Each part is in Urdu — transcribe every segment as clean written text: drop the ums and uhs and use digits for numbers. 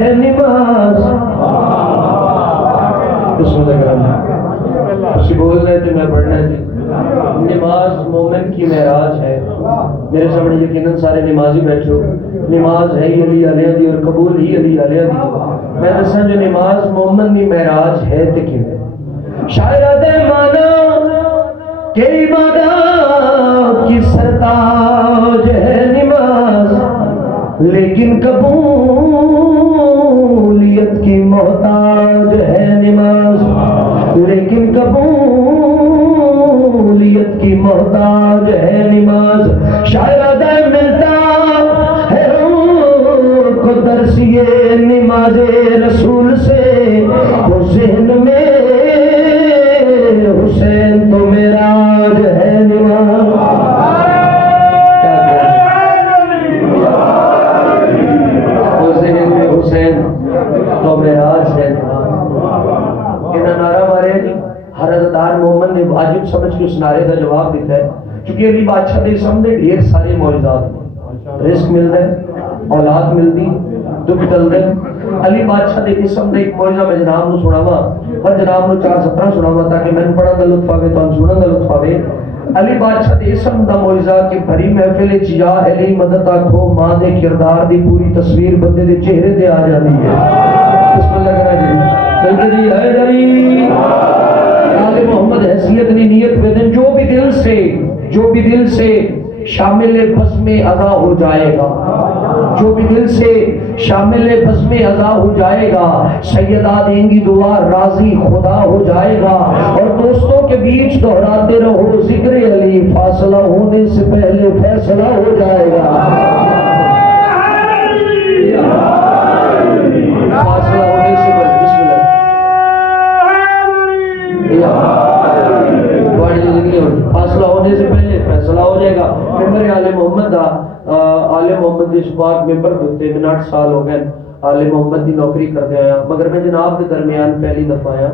ہے نماز. بسم اللہ کرنا اسی بول رہے تھے میں پڑھنا تھی. نماز مومن کی معراج ہے. میرے سامنے یقیناً سارے نمازی بیٹھو. نماز ہے ہی علی علیہ دی اور قبول ہی علی علیہ دی. میں دساں جو نماز مومن دی معراج ہے تے کیویں. شاید مانا کہ عبادت کی سرتاج ہے نماز, لیکن قبولیت کی محتاج ہے نماز. لیکن قبولیت کی محتاج ہے نماز. شاید ملتا ہے ان کو درس یہ نماز رسول سے, حسین میں حسین تو معراج ہے نماز. حسین تو معراج ہے نماز. کہنا نعرہ مارے جی. ہر عزادار مومن نے واجب سمجھ کے اس نعرے کا جواب دیتا ہے, کیونکہ علی بادشاہ دے سامنے ڈھیر سارے معجزات ہیں. رزق ملتا ہے, اولاد ملتی, دکھ ٹلتے. علی بادشاہ دے قسم دے ایک معجزہ میں جناب نو سناواں, پر جناب نو 4:17 سناواں تاکہ میں پڑھن دا لطف آوے تو سنن دا لطف آوے. علی بادشاہ دے اسم دا معجزہ کہ بھری محفل وچ یا علی مدد آکھو, ماں دے کردار دی پوری تصویر بندے دے چہرے تے آ جاندی ہے. بسم اللہ کرا جی. جلدی جی ہے جی آل محمد حیثیت نی نیت بدن جو بھی دل سے شامل بزم ادا ہو جائے گا, جو بھی دل سے شامل بزم ادا ہو جائے گا, سیدہ دیں گی دعا راضی خدا ہو جائے گا. اور دوستوں کے بیچ دہراتے رہو ذکر علی, فاصلہ ہونے سے پہلے فیصلہ ہو جائے گا. فاصلہ ہونے سے پہلے بسم اللہ, فاصلہ ہونے سے پہلے فیصلہ ہو جائے گا. ممبر آل محمد دا آل محمد اس بات ممبر ہوتے 8 سال ہو گئے آل محمد دی نوکری کرتے آیا, مگر میں جناب کے درمیان پہلی دفعہ آیا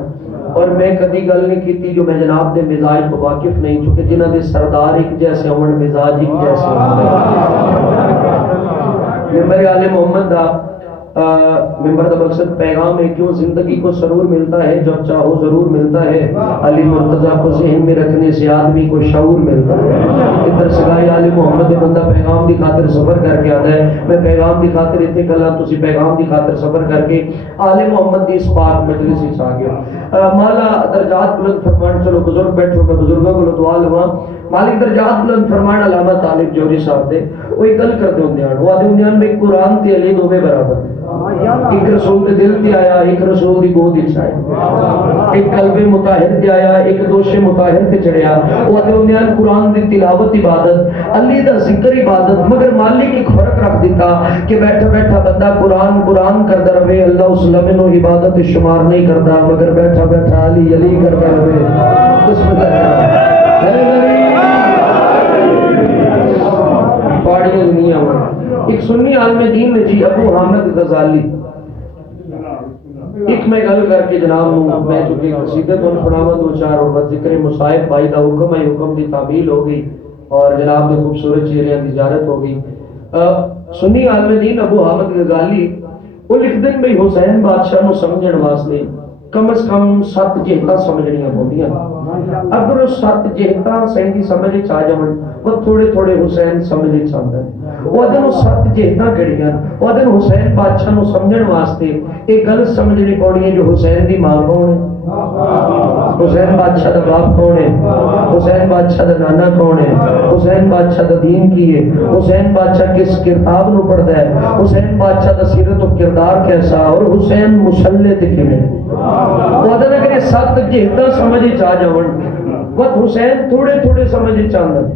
اور میں کبھی گل نہیں کیتی جو میں جناب دے مزاج کو واقف نہیں, چونکہ جنہ دے سردار ایک جیسے ہون مزاج ایک جیسے ہون. ممبر آل محمد دا ممبر کا مقصد پیغام ہے, کیوں زندگی کو سرور ملتا ہے جب چاہو ضرور ملتا ہے. علی مرتضیٰ کو ذہن میں رکھنے سے آدمی کو شعور ملتا ہے. ادھر سگائے علی محمد بندہ پیغام دی خاطر سفر کر کے آتا ہے. میں پیغام دی خاطر اتنے گلا تسی پیغام دی خاطر سفر کر کے آل محمد دی اس پاک مجلس وچ آ گیا. مولا درجات بلند فرمان. چلو بزرگ بیٹھو, میں بزرگوں کو دعا لواں. مالک درجات بلند فرمان علامہ طالب جوہری صاحب دے وہ ایک گل کرتے ہوندے ہیں, وہ آدھے ہوندے ہیں میں قرآن تے علی دوویں برابر, ایک رسول دے دل تے آیا, ایک رسول دی گود وچ آیا, ایک قلب مطہر تے آیا, ایک دوش مطہر تے چڑھیا. وہ آدھے ہوندے ہیں قرآن دی تلاوت عبادت, علی دا ذکر عبادت, مگر مالک ایک فرق رکھ دیتا کہ بیٹھا بیٹھا بندہ قرآن کردا رہے, اللہ اس لمحے نو عبادت شمار نہیں کردا, مگر بیٹھا بیٹھا علی کردا رہے. بسم اللہ پاڑی دنیا میں ایک سنی عالم دین نے جی ابو حامد غزالی ایک میں گل کر کے جناب میں چونکہ قصیدہ تو سناوا 2-4 اور بس ذکر مصائب بھائی دا حکم ہے, حکم دی تعمیل ہو گئی اور جناب نے خوبصورت چہرے کی زیارت ہو گئی. سنی عالم دین ابو حامد غزالی وہ لکھ دیں بھئی حسین بادشاہ نو سمجھن واسطے کم از کم 7 جہتاں سمجھنیاں ہوندیاں. اگر وہ 7 جہتاں صحیح سمجھ چ آ جاون وہ تھوڑے تھوڑے حسین سمجھ چاہتا ہے. وہ ادن 7 جہتاں کڑیاں, وہ ادن حسین بادشاہ نو سمجھن واسطے ایک گل سمجھنی پڑی ہے جو حسین دی ماں کون ہے, حسین بادشاہ دا باپ کون ہے, حسین بادشاہ دا نانا کون ہے, حسین بادشاہ دا دین کی ہے, حسین بادشاہ کس کتاب نو پڑھدا ہے, حسین بادشاہ دا سیرت و کردار کیسا, اور حسین مسلح تے کیویں. وہ ادن اگر یہ 7 جہتاں سمجھ چ آ جاون وہ حسین تھوڑے تھوڑے سمجھ چاہتا ہے.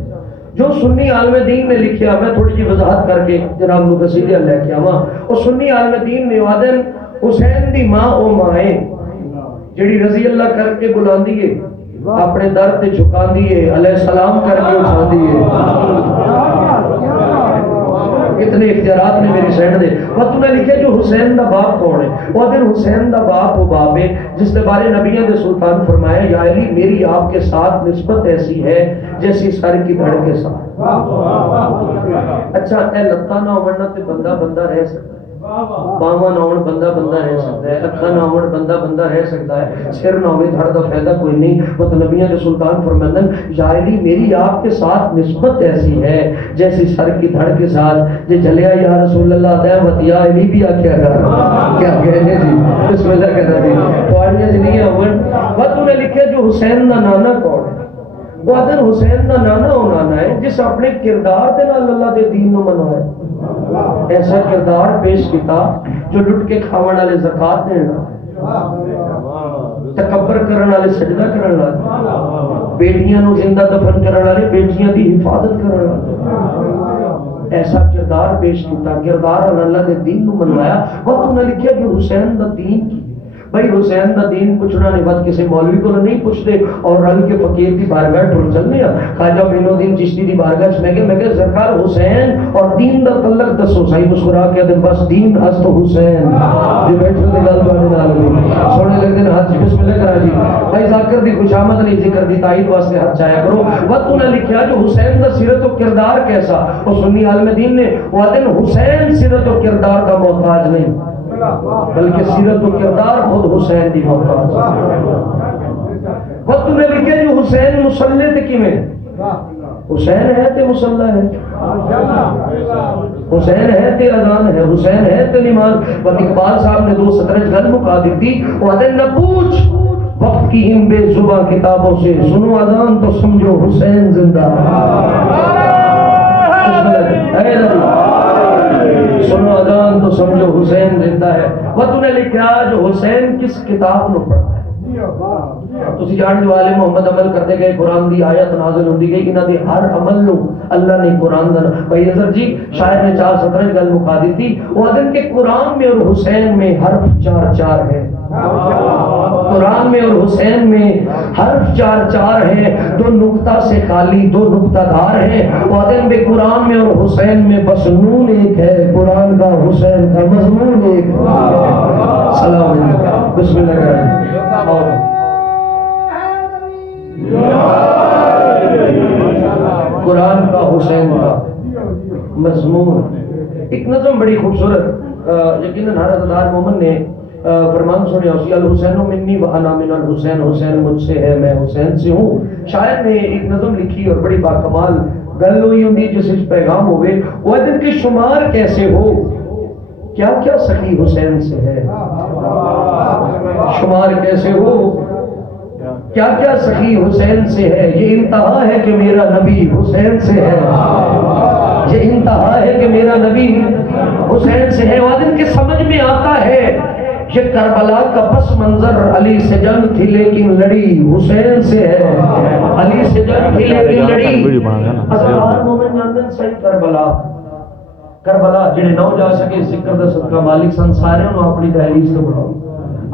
جو سنی عالم دین نے لکھیا, میں تھوڑی جی وضاحت کر کے جناب نو قصیدہ لے کے آواں. اور سنی عالم دین نے وادن حسین دی ماں او ماں ہے جڑی رضی اللہ کر کے بلاندی ہے, اپنے در تے جھکاندی ہے, علیہ السلام کر کے اٹھاندی ہے. کتنے اختیارات نے میری سینڈ دے. وہ تو نے لکھے جو حسین دا باپ کون ہے, وہ دن حسین دا باپ وہ باپ ہے جس کے بارے نبیوں دے سلطان فرمایا یا علی میری آپ کے ساتھ نسبت ایسی ہے جیسی سر کی دھڑ کے ساتھ. اچھا اے لتا نہ ہونا تے بندہ رہ سکتا ہے, باواں نہ ہون بندہ بندہ رہ سکتا ہے، اکھاں نہ ہون بندہ بندہ رہ سکتا ہے، سر نہ ہوئے دھڑ دا فائدہ کوئی نہیں۔ وہ نبیوں کے سلطان فرماندن یا علی میری آپ کے ساتھ نسبت ایسی ہے جیسی سر کی دھڑ کے ساتھ جے جلیا یا رسول اللہ دے وتیا علی بھی آکھیا کر کیا کہنے جی بسم اللہ کہنا جی پاڑیاں نہیں ہون۔ وہ تو نے لکھیا جو حسین دا نانا کون ہے؟ وہ ادن حسین دا نانا او نانا ہے جس اپنے کردار دے نال اللہ دے دین نو منوایا، ایسا کردار پیش کیتا جو لٹ کے کھاون والے زکات دین تکبر کرن والے سجدہ کرن والے، بیٹیاں نو زندہ دفن کرن والے بیٹیاں دی حفاظت کرن والے، ایسا کردار پیش کیتا، کردار اللہ دے دین نو منوایا۔ اور تو نے لکھیا کہ حسین دا دین کی بھائی حسین دا دین پوچھنا نہیں بات کسی مولوی کو نہیں پوچھتے اور رل کے فقیر دی بارگاہ ٹر چلنے خواجہ معین الدین چشتی دی بارگاہ میں کہ سرکار حسین اور دین دا تعلق دسو، صحیح مسکرا کے دن بس دین اس تو حسین جی بیٹھو تے گل بانے نال سونے لگ دن ہاتھ بسم اللہ کرا جی بھائی ذکر دی خوشامد نہیں ذکر دی تائید واسطے ہاتھ چایا کرو۔ وقت نے لکھیا جو حسین دا سیرت و کردار کیسا، اور سنی عالم دین نے وہ دن حسین سیرت و کردار کا محتاج نہیں بلکہ سیرت و کردار خود حسین دی محتاج۔ وقت نے لکھے جو حسین مسلح تے کیویں حسین ہے تے مسلح ہے، حسین ہے تے اذان ہے، حسین ہے تے نماز۔ اور اقبال صاحب نے 2 سطریں گل مکا دی وہ دن نہ پوچھ وقت کی ان بے زباں کتابوں سے، سنو اذان تو سمجھو حسین زندہ ہے، سنو اذان تو سمجھو حسین زندہ ہے۔ وہ تو نے لکھا جو حسین کس کتاب نو پڑھتا ہے تسی جان جو والے محمد عمل کرتے گئے، قرآن دی آیت نازل ہوندی گئی، انہاں دے ہر عمل نو اللہ نے قرآن دا بھائی نظر جی شاعر نے 4 سطریں گل مکا دی تھی وہ دن کے قرآن میں اور حسین میں حرف 4 ہے، قرآن میں اور حسین میں حرف 4 ہے، 2 نقطہ سے خالی 2 نقطہ دار ہے۔ وعدن بے قرآن میں اور حسین میں بس نون ایک ہے، قرآن کا حسین کا مضمون ایک ہے۔ سلام علیکم بسم اللہ الرحمن الرحیم۔ قرآن کا حسین کا مضمون ایک نظم بڑی خوبصورت یقیناً حضرت دار مومن نے فرمان سنے اسی الحسین منی و انا من الحسین، حسین مجھ سے ہے میں حسین سے ہوں۔ شاعر نے ایک نظم لکھی اور بڑی باکمال گل ہوئی ہوندی جس وچ پیغام ہوئے وہ دن کی شمار کیسے ہو کیا کیا سخی حسین سے ہے، شمار کیسے ہو کیا کیا سخی حسین سے ہے، یہ انتہا ہے کہ میرا نبی حسین سے ہے، یہ انتہا ہے کہ میرا نبی حسین سے ہے۔ وہ دن کے سمجھ میں آتا ہے یہ کربلا کا پس منظر علی سے جنگ تھی لیکن لڑی حسین سے ہے، علی سے جنگ تھی لیکن لڑی۔ اسرار مومن جاندن صحیح کربلا جنہیں نہ جا سکے ذکر دا صدقہ مالک سنسارے انہوں اپنی دہلیز تو بڑھاؤ۔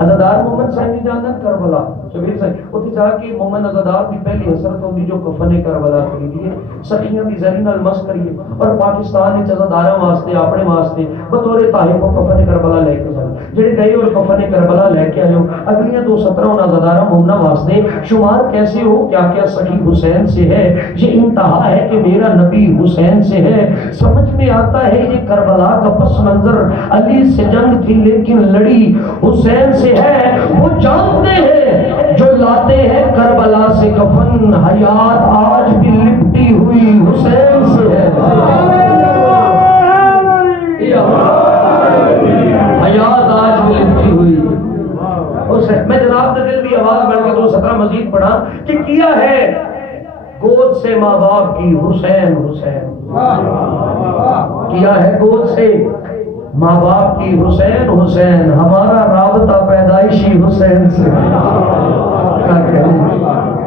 عزادار مومن صاحب نہیں جاندن کربلا شبیر صاحب اتھی جا کے مومن عزادار دی پہلی حسرت ہوندی جو کفن کربلا خریدیے سخیاں دی زرین المس کریے اور پاکستان وچ عزاداراں واسطے اپنے واسطے بطور تحائف کفن کربلا لے کے جان جڑے گئے اور کفن کربلا لے کے آئے اگلیاں 217 عزاداراں مومنہ واسطے شمار کیسے ہو کیا کیا سخی حسین سے ہے، یہ انتہا ہے کہ میرا نبی حسین سے ہے۔ سمجھ میں آتا ہے یہ کربلا کا پس منظر علی سے جنگ تھی لیکن لڑی حسین سے ہے، وہ جانتے ہیں جو لاتے ہیں کربلا سے کفن حیات آج بھی لپٹی ہوئی حسین سے ہے، حیات آج بھی لپٹی ہوئی حسین۔ میں جناب دل بھی آواز بڑھ کے 217 مزید پڑھا کہ کیا ہے گود سے ماں باپ کی حسین حسین، کیا ہے گود سے ماں باپ کی حسین حسین، ہمارا رابطہ پیدائشی حسین سے۔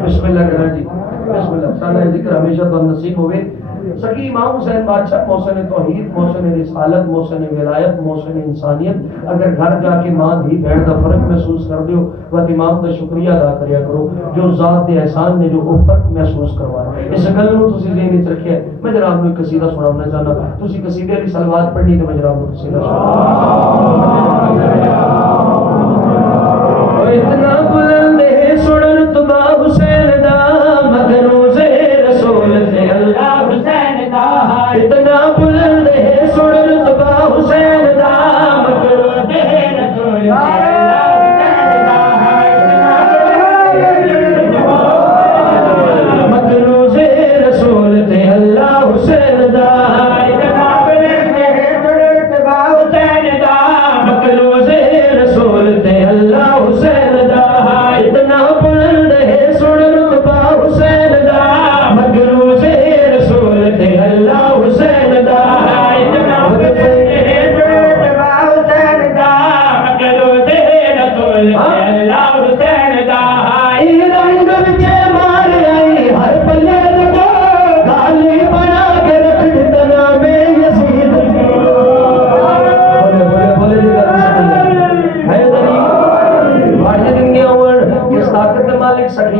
بسم اللہ کرنا جی بسم اللہ سالہ ذکر ہمیشہ تو نصیب ہوئے۔ سکی امام حسین بادشاہ محسن توحید محسن رسالت محسن ولایت محسن انسانیت۔ اگر گھر جا کے ماں دھی بہن کا فرق محسوس کر دیو وہ امام کا شکریہ ادا کریا کرو جو ذات احسان نے جو وہ فرق محسوس کروایا۔ اس گل نو تسی ذہن وچ رکھیا۔ میں جناب نو قصیدہ سنانا چاہنا، تسی قصیدے دی صلوات پڑھنی تے میں جناب نو قصیدہ اتنا بلند ہے سن رتبہ حسین دا مگر روزے رسول سے اللہ حسین دا، اتنا بلند ہے سن رتبہ حسین دا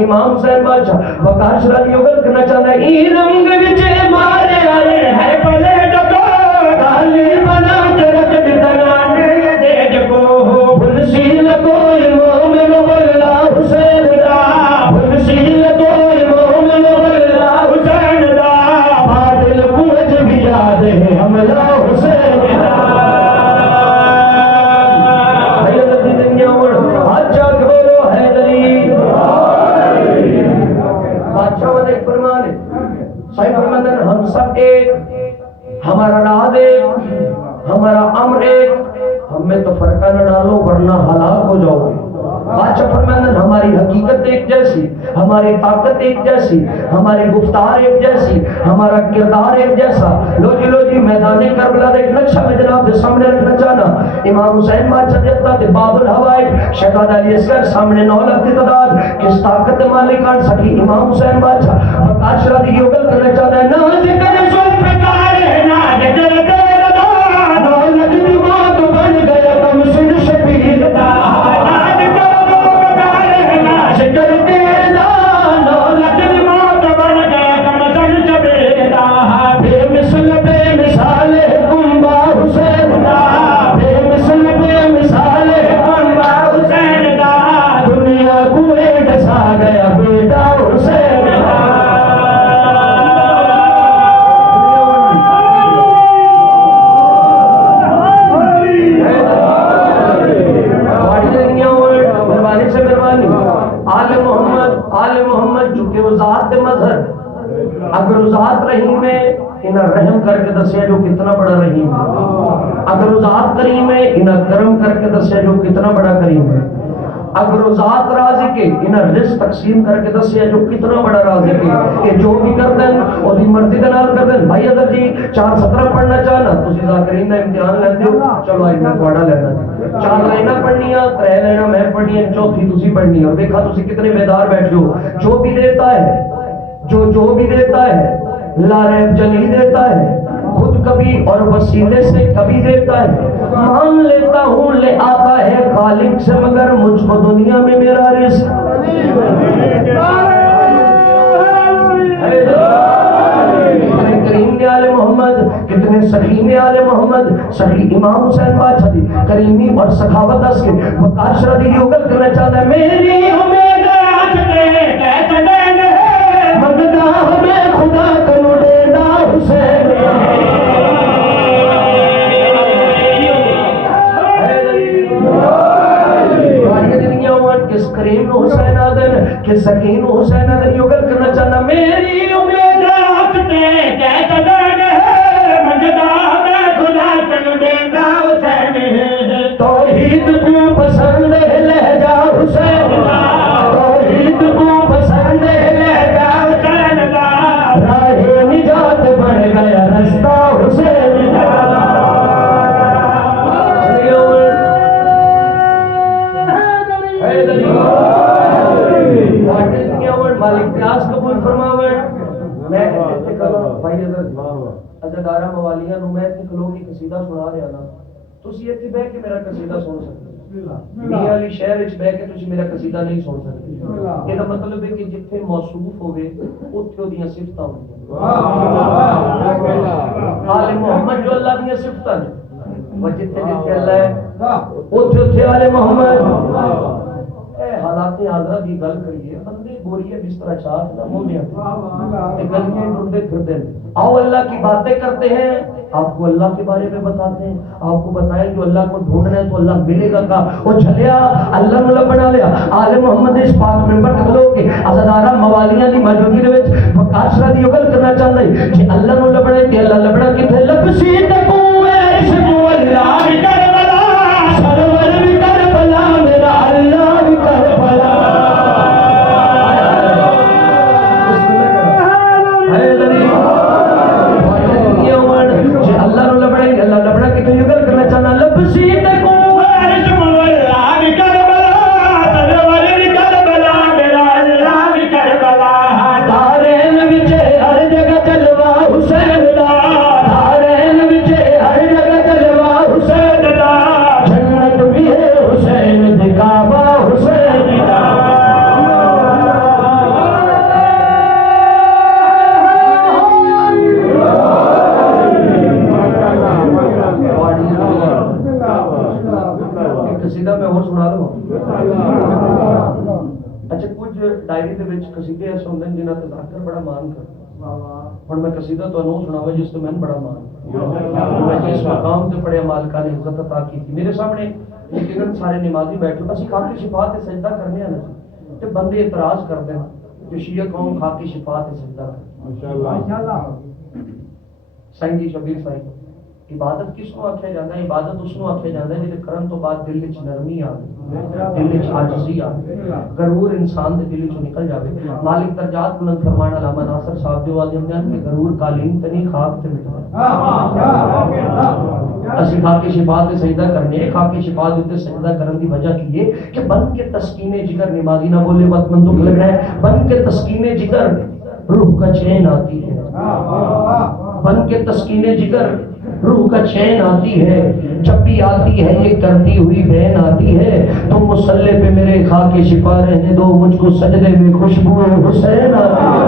امام حسین بادشاہ وقار شرادی اگل کرنا چاہتا ہے ای رنگ وچے مارے آئے ہے بلے ڈکو کالی بنا کے رکھ دتنانے یہ دیکھ کو بھلسیل کوئی مومن واللہ حسین دا بھلسیل کوئی مومن واللہ حسین دا بادل کوچ بھی یاد ہے حملہ حسین دا ہم سب ایک ہمارا راز ایک ہمارا امر ایک ہم میں تو فرقہ نہ ڈالو ورنہ ہلاک ہو جاؤ گے بادشاہ فرماتے ہیں ہماری حقیقت ایک جیسی ہماری طاقت ایک جیسی ہماری گفتار ایک جیسی ہمارا کردار ایک جیسا لو جی میدان کربلا ایک نقشہ میں جناب کے سامنے رکھنا چاہنا امام حسین بادشاہ دیتا تھے باب الہوائے شہزادہ علی اصغر سامنے 9 لاکھ کی تعداد کس طاقت مالکان سکی امام حسین بادشاہ وقار شرادی کی اگل کرنا چاہتا ہے نہ ذکر ذوالفقار ہے نہ ذکر دیردار دولت موت بن گیا کم سن شبیر دا اگر ذات رحیم ہے انہیں رحم کر کے دسیا جو کتنا بڑا رحیم ہے اگر ذات کریم ہے انہیں کرم کر کے دسیا جو کتنا بڑا کریم ہے اگر ذات رازق ہے انہیں رزق تقسیم کر کے دسیا جو کتنا بڑا رازق ہے کہ جو بھی کرتے ہیں اور دی مرضی دے نال کرتے ہیں بھائی اگر جی 4:17 پڑھنا چاہنا تسی ذاکرین دا امتحان لیندے ہو چلو آج میں تھوڑا لینا 4 لائناں پڑھنیاں 3 لائناں میں پڑھنی ہیں چوتھی تسی پڑھنی ہے اور دیکھا تسی کتنے بیدار بیٹھے ہو جو بھی دیتا ہے جو بھی دیتا ہے لا ریب جلی دیتا ہے خود کبھی اور وسیلے سے کبھی دیتا ہے مانگ لیتا ہوں لے آتا ہے خالق سے مگر مجھ کو دنیا میں میرا رزق کریم نے آل محمد کتنے سخی نے آل محمد سخی امام حسین بادشاہ دی کریمی اور سخاوت اس کے وقار شرادی کی اگل کرنا چاہتا ہے میری امید آج کے کہتے دیں مگدہ ہمیں خدا کنو دینا حسین کس کریم نو حسین آدن کس سکین نو حسین آدن یوگل کرنا چاہنا میری امید آفتے کہتا دن ہے مگدہ ہمیں خدا کنو دینا حسین توحید کو پسند ہے لہجہ حسین توحید کو پسند ہے لہجہ بڑھ گیا رستہ حسین مالک پیاس قبول فرماوے میں بھائی عزادارہ موالیاں نو میں کلو کی قصیدہ سنا رہا نا تسی اتنے بہ کے میرا قصیدہ سن سکتے میاں علی شہر وچ بہ کے تسی میرا قصیدہ نہیں سن سکتے یہ مطلب ہے کہ جتھے موصوف ہوئے اتھے اودیاں صفتاں ہوندیاں آل محمد جو اللہ دی صفتاں وہ جتھے جتھے اللہ ہے اتھے اتھے آل محمد اے حالات حاضرہ دی گل کریے بندے بوریے بستر چاک نہ مولیاں تے گلیاں ڈھونڈتے پھرتے ہیں آؤ اللہ کی باتیں کرتے ہیں آپ کو اللہ کے بارے میں بتاتے ہیں آپ کو بتائیں جو اللہ کو ڈھونڈنا ہے تو اللہ ملے گا کا وہ چلیا اللہ نے بنا لیا آل محمد اس پاک ممبر کلو کے عزادارہ موالیاں دی موجودگی دے وچ وقاشرہ دی اگل کرنا چاہتا ہے جی اللہ نے لبڑے تے اللہ لبڑا کتے لبسی تکو عشق اللہ بھی کربلا سرور بھی کربلا میرا اللہ بھی کربلا اللہ لبڑا کی تو یگل کرنا چاہنا لبسی تکو عشق اللہ بھی کربلا سرور بھی کربلا میرا اللہ بھی کربلا دارین وچے ہر جگہ جلوہ حسین دا دارین وچے ہر جگہ جلوہ حسین ایک قصیدہ میں اور سنا دوں. اچھا کچھ ڈائری دے وچ قصیدے ایسے ہوندے ہیں جنہاں تے ذاکر بڑا مان کردا. ہن میں قصیدہ تانوں سناواں جس تے میں بڑا مان میں جس مقام تے پڑھیا مالکا نے عزت عطا کی تھی. میرے سامنے یقیناً سارے نمازی بیٹھے اسی خاکی شفا تے سجدہ کرنے ہیں نا تے بندے اعتراض کرتے ہیں کہ شیعہ قوم خاکی شفا تے سجدہ ماشاءاللہ. سائیں جی شبیر سائیں عبادت کس کو آکھیا جاندا ہے؟ عبادت اس کو آکھیا جاندا ہے جے کرن تو بعد دل وچ نرمی آ دل وچ عاجزی آ غرور انسان دے دل وچ نکل جاوے. مالک درجات بلند فرمان علامہ ناصر صاحب جو واضح بیان کہ غرور قالین تے نہیں خاک تے مٹدا. اسی خاک شفا تے سجدہ کرنے خاک شفا تے سجدہ کرن دی وجہ کی ہے کہ بن کے تسکین جگر نمازی نہ بولے وقت من تو لگ رہا ہے بن کے تسکین جگر روح کا چین آتی ہے. بن کے تسکین جگر روح کا چین آتی ہے. جب بھی آتی ہے ایک کرتی ہوئی بہن آتی ہے تم مصلی پہ میرے خاک شفا رہنے دو مجھ کو سجدے میں خوشبو حسین آتی ہے.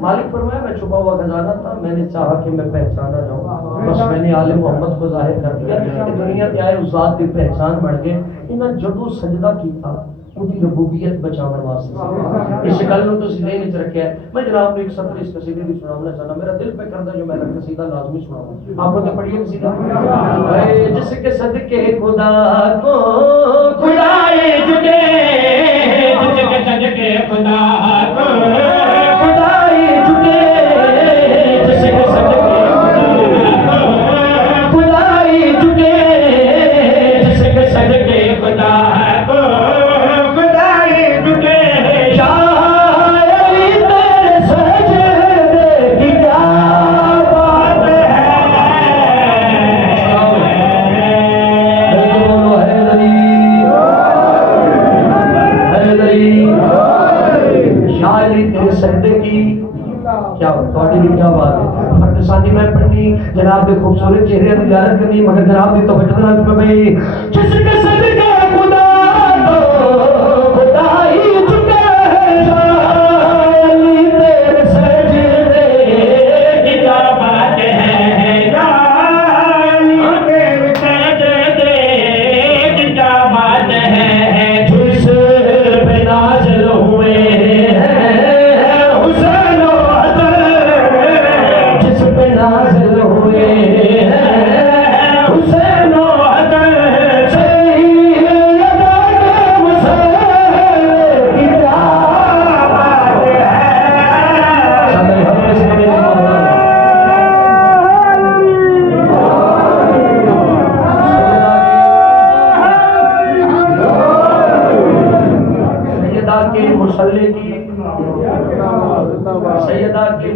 مالک فرمایا میں چھپا ہوا خزانہ تھا میں نے چاہا کہ میں پہچانا جاؤں بس میں نے آل محمد کو ظاہر کر دیا کہ دنیا کے آئے اس ذات کی پہچان بڑھ گئے. انہاں جدو سجدہ کیتا اُنہی ربوبیت بچاون واسطے اس گل نوں تسی ذہن وچ رکھیا ہے. میں جناب کو ایک سطر اس قصیدے کی سنانا چاہنا میرا دل پہ کردا جو میں قصیدہ لازمی سناؤں. آپ نے پڑھیے قصیدہ اے جس کے صدقے خدا کو خدائے جگے جس کے صدقے خدا کو کیا بات ہے. فرد ثانی میں پڑھنی جناب کے خوبصورت چہرے کی زیارت کرنی مگر جناب کی توجہ نہ میں جس کے صدقے خدا تو خدا ہی چکے علی تیرے سجدے کی کیا بات ہے علی تیرے سجدے کی کیا بات ہے جس پہ نازل ہوئے نازل ہوئے حسین و حسن سیدہ کے مسلم کی کیا بات ہے. سیدہ کے مصلی کی سیدہ کے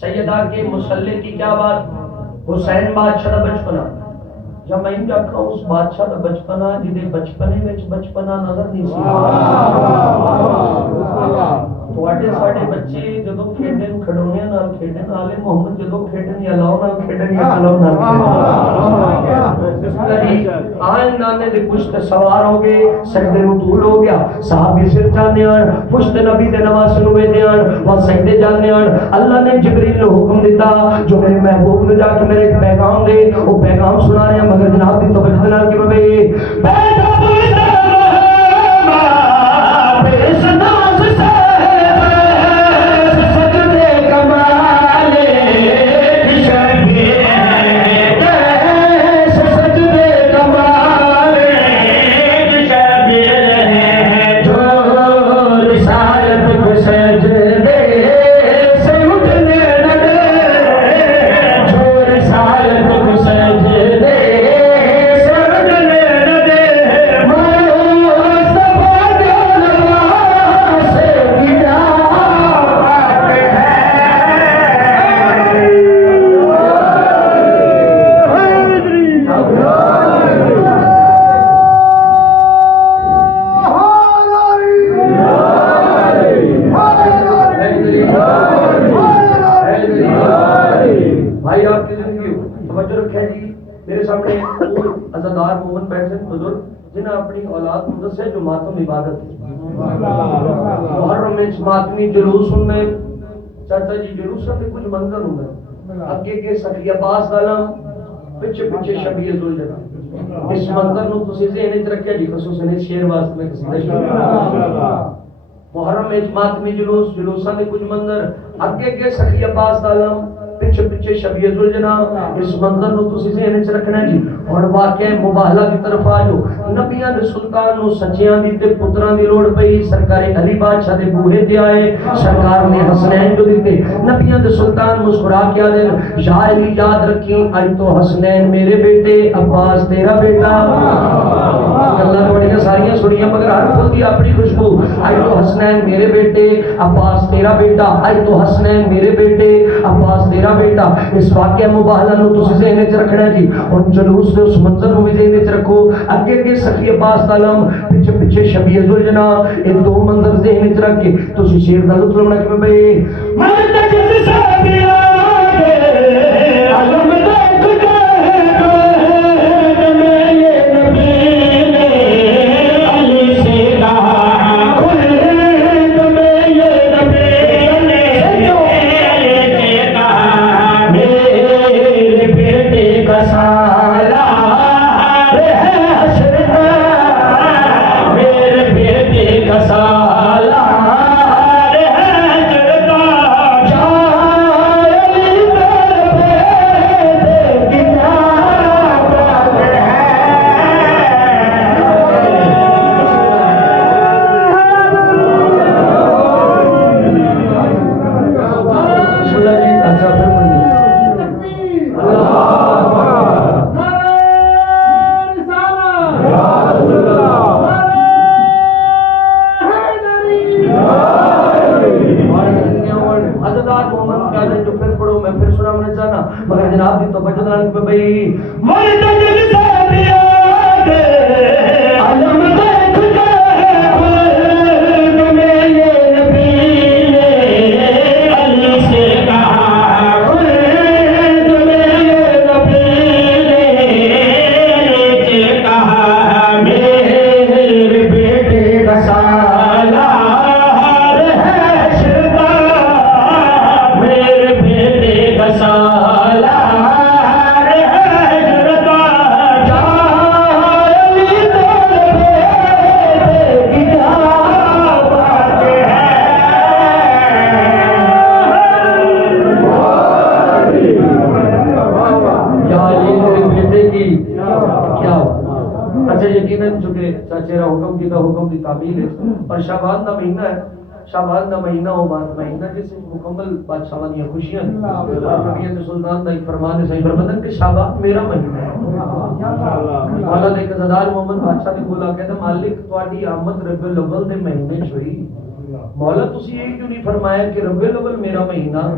سیدہ کے مصلی کی کیا بات. حسین بادشاہ دا بچپنا جب میں ان آکھاں اس بادشاہ دا بچپنا جدے بچپنے وچ بچپنا نظر نہیں سی. تواڈے ساڈے بچے جدوں کھیڈن کھڈونیاں نال کھیڈن آل محمد جدوں کھیڈن یا لاؤ نال کھیڈن یا کلو نال آن نانے دے پشت سوار ہو گئے سجدے نوں طول ہو گیا صحابی سر جانے آن پشت نبی دے نواز نوے دے آن وہ سجدے جانے آن. اللہ نے جبریل نو حکم دیتا جو میرے محبوب نو جا کے میرے ایک پیغام دے وہ پیغام سنا رہے ہیں مگر جناب دی توجہ نال کہ میں پیغام سجدے عزادار مومن بیٹھ سے بزرگ جنہیں اپنی اولاد مدرس ہے جو ماتم عبادت ہے محرم میں ماتمی جلوس میں چاچا جی جلوس میں کچھ منظر ہوں اگے کے سخی عباس دالا پچھے پچھے شبیہ زلجنا اس منظر نو تسی ذہن وچ رکھیا جی خصوصاً شعر واسطے میں قصیدہ محرم میں ماتمی جلوساں دے کچھ منظر اگے کے سخی عباس دالا پیچھے پیچھے شبیہ الجنا اس منظر نو تسی ذہن وچ رکھنا جی اور واقعہ مباہلہ کی طرف آ جو نبیاں دے سلطان نو سچیاں دی تے پتراں دی لوڑ پئی سرکار علی بادشاہ دے بوہے تے آئے سرکار نے حسنین جو دتے نبیاں دے سلطان مسکرا کے آدے یا علی یاد رکھی اج تو حسنین میرے بیٹے عباس تیرا بیٹا اللہ بڑیاں ساریاں سنیاں مگر ہر پھول کی اپنی خوشبو اج تو حسنین میرے بیٹے عباس تیرا بیٹا اج تو حسنین میرے بیٹے عباس تیرا بیٹا اس واقعہ مباہلہ نو تسی ذہن وچ رکھنا جی اور جلوس دے اس منظر نو بھی ذہن وچ رکھو اگے کے سخی عباس دالم پیچھے پیچھے شبیہ الجنا یہ دو منظر ذہن وچ رکھ کے تسی شعر دا لطف لینا کہ بھئی من تجز سابیا علم دیکھ کے مگر جناب دی تو بچت رہنے پہ بھئی مولی تجل سابیا دے علم دیکھ کے قلب میں یہ نبی نے علی سے کہا قلب میں یہ نبی نے کہا میرے بیٹے کا سالار ہے شدہ میرے بیٹے کا سالار چاچے را حکم کی حکم کی تعمیل ہے اور شعبان دا مہینہ ہے شعبان دا مہینہ ہو مہینہ جس مکمل بادشاہ دی خوشیاں نبی سلطان دا ایک فرمان ہے صحیح فرماتا کہ شعبان میرا مہینہ ہے مولا دے قزادار محمد بادشاہ نے بولا کہتا مالک تواڈی آمد ربیع الاول دے مہینے وچ ہوئی مولا تسی یہ کیوں نہیں فرمایا کہ ربیع الاول میرا مہینہ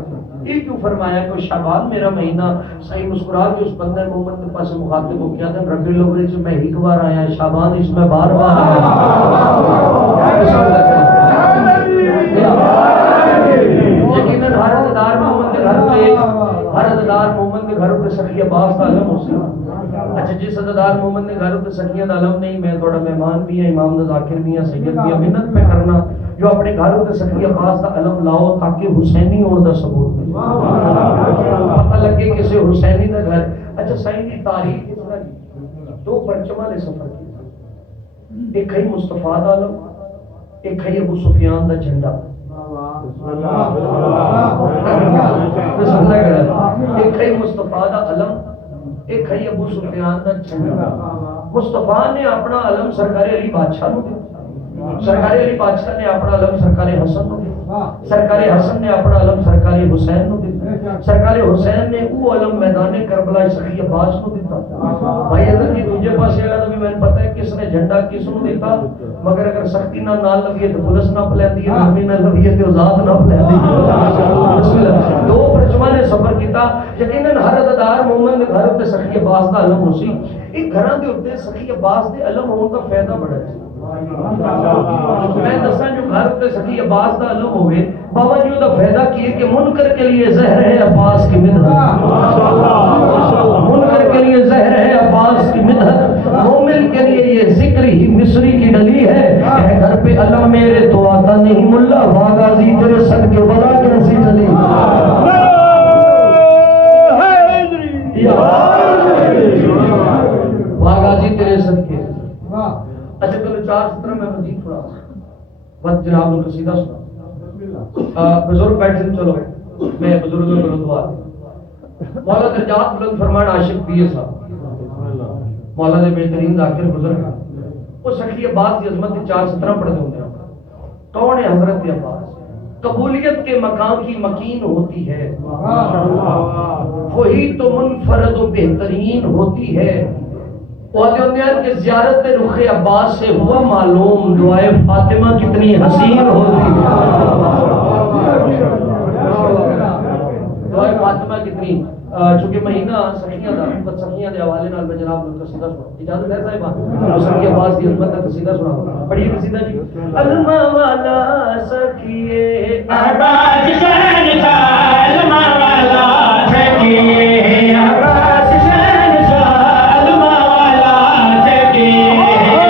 یہ کیوں فرمایا کہ شعبان میرا مہینہ صحیح مسکرا کے اس بندے محمد کے پاس مخاطب کو کیا تھا ربیع الاول سے میں ایک بار آیا شعبان اس میں بار بار آیا یقیناً ہر عزادار محمد کے گھر پہ ہر عزادار محمد کے گھر پہ سخی عباس کا علم ہو سکتا اچھا جس عزادار محمد کے گھر پہ سخیہ کا علم نہیں میں تھوڑا مہمان بھی ہیں امام ذاکر بھی ہیں سید بھی ہیں محنت پہ کرنا جو اپنے گھروں کے سخی عباس کا علم لاؤ تاکہ حسینی ہونے کا ثبوت ملے پتہ لگے کسی حسینی کا گھر اچھا صحیح کی تاریخ کس طرح کی دو پرچمہ نے سفر کیا ایک ہے مصطفیٰ کا علم ایک ہے ابو سفیان کا جھنڈا ایک ہے مصطفیٰ کا علم ایک ہے ابو سفیان کا جھنڈا مصطفیٰ نے اپنا علم سرکار علی بادشاہ کو دیا سرکار علی بادشاہ نے اپنا علم سرکار حسن کو دیا سرکار حسن نے اپنا علم سرکار حسین کو دیا سرکار حسین نے وہ علم میدان کربلا سخی عباس کو دیتا بھائی اگر کی دوسرے پاس یہ تو بھی میں پتہ ہے کس نے جھنڈا کس کو دیتا مگر اگر سختی نہ لگی تو پولیس نہ پلیندی ہے گرمی نہ لگی تو ذات نہ پلیندی دو پرچمہ نے سفر کیتا یقیناً ہر عزادار مومن کے گھر تے سخی عباس دا علم ہو سی ایک گھراں دے اوتے سخی عباس دے علم ہون دا فائدہ بڑا ہے میں دساں جو گھر تے سخی عباس دا علم ہوئے بابا جی دا فائدہ کیے کہ منکر کے لیے زہر ہے عباس کی مدد منکر کے کے لیے زہر ہے عباس کی مدحت، مومن کے لیے یہ ذکر ہی مصری کی ڈلی ہے۔ اے گھر پہ علم میرے تو آتا نہیں ملا، واغازی تیرے صدقے بلا کیسی چلی۔ واغازی تیرے صدقے۔ اچھا چلو 4 سطر میں مزید تھوڑا بس جناب کو قصیدہ سنا۔ بزرگ بیٹھے چلو میں بزرگوں کو دعا دیں۔ مولا درجات بلند فرمان عاشق پیے صاحب مولا نے بہترین ذاکر بزرگ وہ سخی عباس کی عظمت 4 سطر پڑھتے ہوں گے۔ کون ہے حضرت عباس؟ قبولیت کے مقام کی مکین ہوتی ہے، وہی تو منفرد و بہترین ہوتی ہے۔ اولیاء کی زیارت رخ عباس سے ہوا معلوم دعائے فاطمہ کتنی حسین ہوتی ہے۔ دعائے فاطمہ کتنی، چونکہ مہینہ سخیاں دا بس سخیاں دے حوالے نال میں جناب کو قصیدہ سنا اجازت ہے صاحبہ؟ سخی عباس کی عظمت کا قصیدہ سنا پڑھیے قصیدہ جی۔ علما والا سخیے عباس شہنشاہ، علما والا سخیے عباس شہنشاہ، علما والا سخیے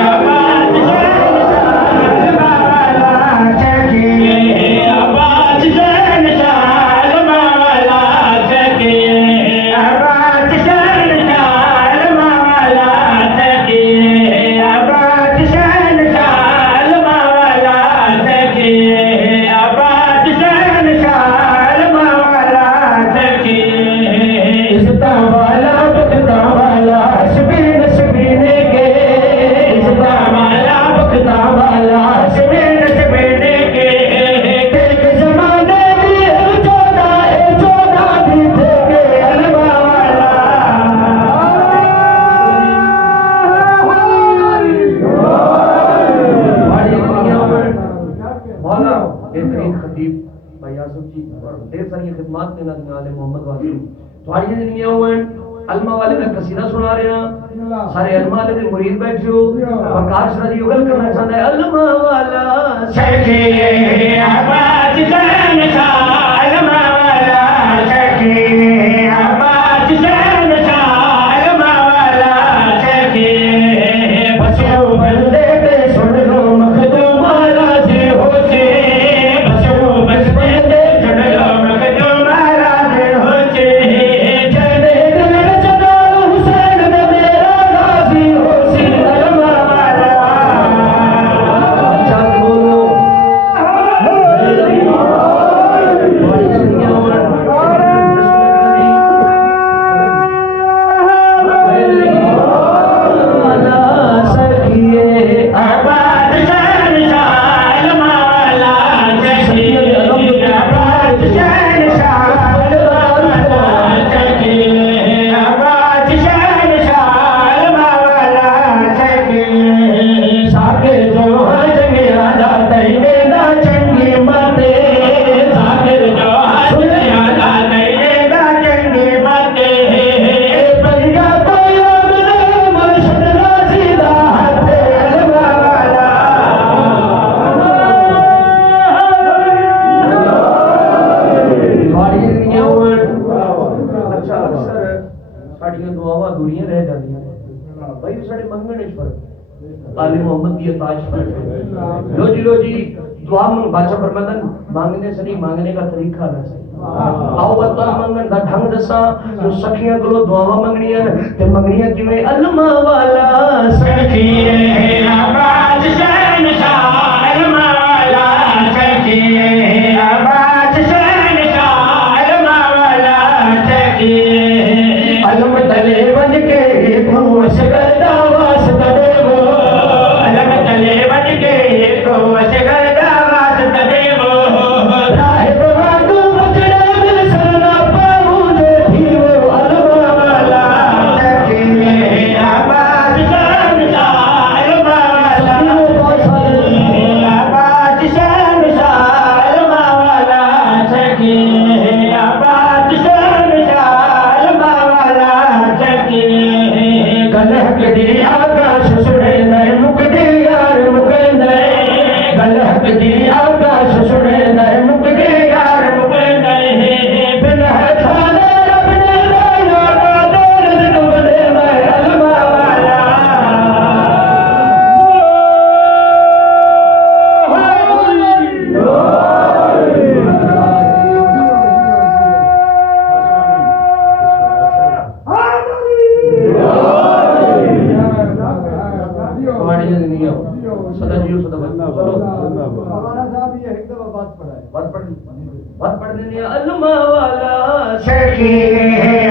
عباس شہنشاہ، علما والا سخیے عباس شہنشاہ، علما والا سخیے عباس شہنشاہ، علما والا سخیے عباس شہنشاہ، علما والا سخیے عباس شہنشاہ، علما والا سخیے عزتاں والا بختاں والا شبین شبینے کے، عزتاں والا بختاں والا شبین شبینے کے، ایک زمانے دی چودہ دی تھے کے علما والا۔ مولا بہترین خطیب بھائی آصف جی اور ڈھیر ساری خدمات دینا عالم محمد واقعی تھوڑی دنیا ہوئے علماء والے کا قصیدہ سنا رہے ہیں، سارے علماء والے دے مرید بیٹھے ہو، وقار شرعی اگل کرنا چاہتا ہے۔ علماء والا سخیے عباس شہنشاہ، علماء والا سخیے عباس شہنشاہ، علماء والا سخیے بسو بندے پہ سن لو مخدوم راضی ہو سے، بسو بس بندے سن لو مخدوم راضی ہو سے، جنے دل جلال حسین نے میرا راضی ہو سے، علماء والا اچھا بولو بڑی سنیا سخیے عباس شہنشاہ، علما والا سخیے عباس شہنشاہ، علما والا سخیے عباس شہنشاہ، علما والا سخیے ساکر جو جنگیا دا تینے دا چنگی ماتے، ساکر جو جنگیا دا تینے دا چنگی ماتے، پنجا پایا میرے مرشد راضی دا ہاتھ، علما والا بڑی دنیا ہوئے۔ اچھا اکثر ساڑیاں دعاواں ادھوریاں رہ جاتی ہیں بھائی، ساڑے منگنے پر عالم محمد کی تاج پر لو جی دعا من بادشاہ فرماندن مانگنے سے نہیں، مانگنے کا طریقہ نہ صحیح۔ آؤ بطن منگن دا ڈھنگ دسا جو سخیاں کو دعاواں منگنیاں تے منگنیاں کیویں علما والا سخیے عباس شہنشاہ، علما والا سخیے عباس شہنشاہ، علما والا سخیے علم تلے بن کے خوش کردا واسطہ دے وہ، علم تلے بن کے خوش کردا واسطہ دے وہ، راہب وانگو بچڑے مل سرنا پاؤں دے بھی وہ، علما والا سخیے عباس شہنشاہ، علما والا سخیے عباس شہنشاہ، علما والا سخیے عباس شہنشاہ، علما والا سخیے گلہ دی آکاش سنے نئے مکدی یار مکندے، گلہ دی آکاش سنے نئے مکدی یار مکندے، بن ہے تھانے رب نے لایا کا دور رزق بنے بات پڑھ دیں علمہ والا شکی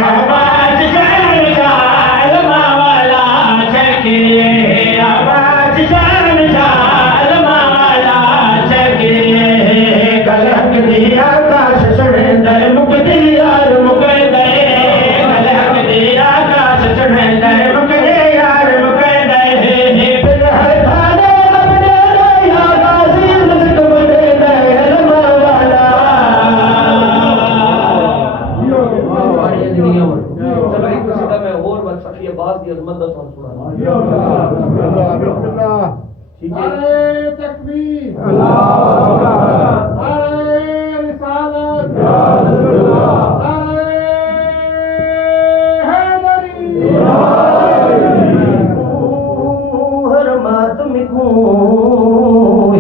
آواز جان جا علمہ والا شکی آواز جان جا علمہ والا شکی کلک دیا کاش سڑندر مک دیار مک دے کلک دیا کاش سڑندر مک دیار مک دے پھر ہر کھانے اپنے ریا غازی رزق بڑے دے علمہ والا چلو ایک قصیدہ میں اور بات سخی عباس کی عظمت دا تھوڑا سنا ٹھیک ہے نعرہ تکبیر نعرہ رسالت نعرہ حیدری ہر ماتم کو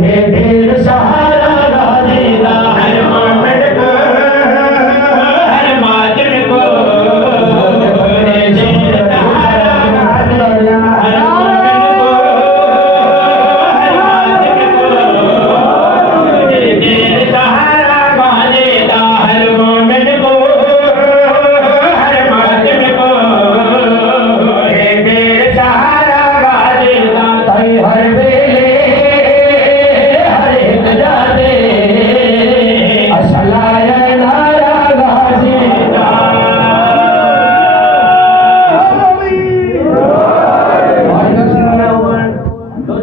ہے دیر سہارا غازی دا ہر مومن کو ہر ماتم کو ہے دیر سہارا غازی دا ہر مومن کو ہر ماتم کو ہے دیر سہارا غازی دا ہر مومن کو ہر ماتم کو ہے دیر سہارا غازی دا تائی ہر ویلے ہر ایک جاتے اسلائے نارا غازی دا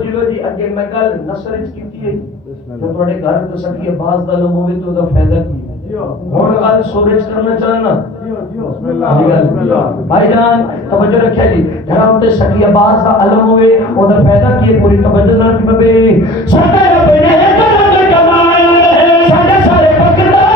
لو جی اگے میں گل نثر وچ کیتی ہے جو تواڈے گھر تے سکی عباس دا لوگ ہوے تو دا فائدہ کی ہے ہن گل سورج کرنا چاہنا بھائی جان توجہ رکھیا جی گھراں تے سکی عباس دا علم ہوے او دا فائدہ کی ہے پوری توجہ نال کی بے